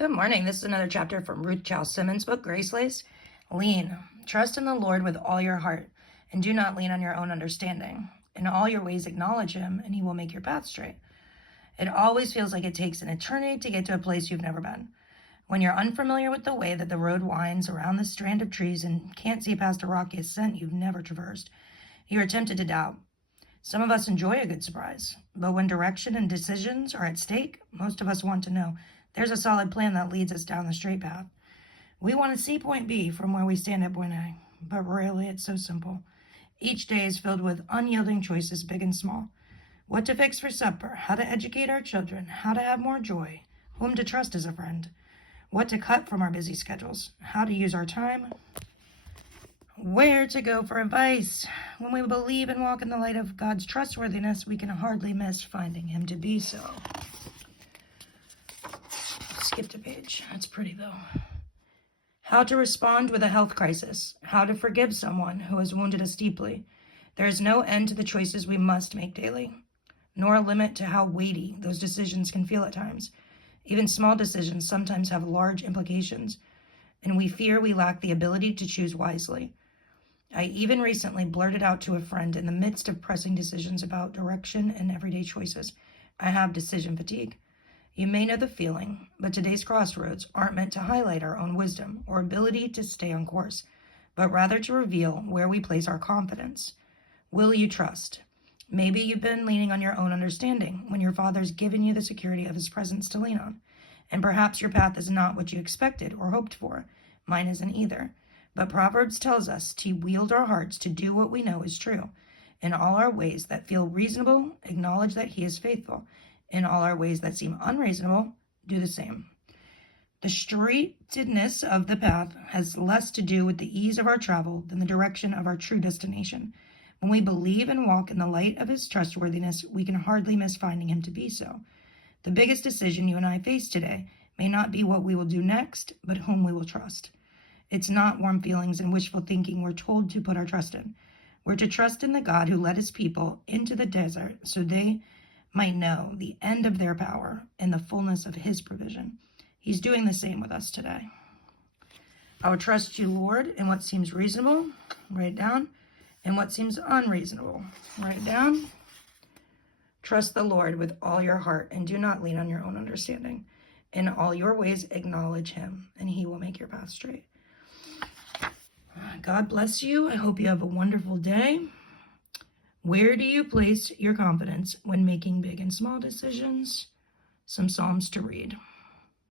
Good morning. This is another chapter from Ruth Childs Simmons' book, Gracelace. Lean. Trust in the Lord with all your heart, and do not lean on your own understanding. In all your ways acknowledge him, and he will make your path straight. It always feels like it takes an eternity to get to a place you've never been. When you're unfamiliar with the way that the road winds around this strand of trees and can't see past a rocky ascent you've never traversed, you're tempted to doubt. Some of us enjoy a good surprise, but when direction and decisions are at stake, most of us want to know there's a solid plan that leads us down the straight path. We want to see point B from where we stand at point A, but rarely it's so simple. Each day is filled with unyielding choices, big and small. What to fix for supper, how to educate our children, how to have more joy, whom to trust as a friend, what to cut from our busy schedules, how to use our time, where to go for advice. When we believe and walk in the light of God's trustworthiness, we can hardly miss finding him to be so. Skipped a page. That's pretty, though. How to respond with a health crisis. How to forgive someone who has wounded us deeply. There is no end to the choices we must make daily, nor a limit to how weighty those decisions can feel at times. Even small decisions sometimes have large implications, and we fear we lack the ability to choose wisely. I even recently blurted out to a friend in the midst of pressing decisions about direction and everyday choices, I have decision fatigue. You may know the feeling, but today's crossroads aren't meant to highlight our own wisdom or ability to stay on course, but rather to reveal where we place our confidence. Will you trust? Maybe you've been leaning on your own understanding when your Father's given you the security of his presence to lean on. And perhaps your path is not what you expected or hoped for. Mine isn't either. But Proverbs tells us to wield our hearts to do what we know is true. In all our ways that feel reasonable, acknowledge that he is faithful. In all our ways that seem unreasonable, do the same. The straightness of the path has less to do with the ease of our travel than the direction of our true destination. When we believe and walk in the light of his trustworthiness, we can hardly miss finding him to be so. The biggest decision you and I face today may not be what we will do next, but whom we will trust. It's not warm feelings and wishful thinking we're told to put our trust in. We're to trust in the God who led his people into the desert so they might know the end of their power and the fullness of his provision. He's doing the same with us today. I will trust you, Lord, in what seems reasonable, write it down, and what seems unreasonable, write it down. Trust the Lord with all your heart and do not lean on your own understanding. In all your ways, acknowledge him, and he will make your path straight. God bless you. I hope you have a wonderful day. Where do you place your confidence when making big and small decisions? Some Psalms to read.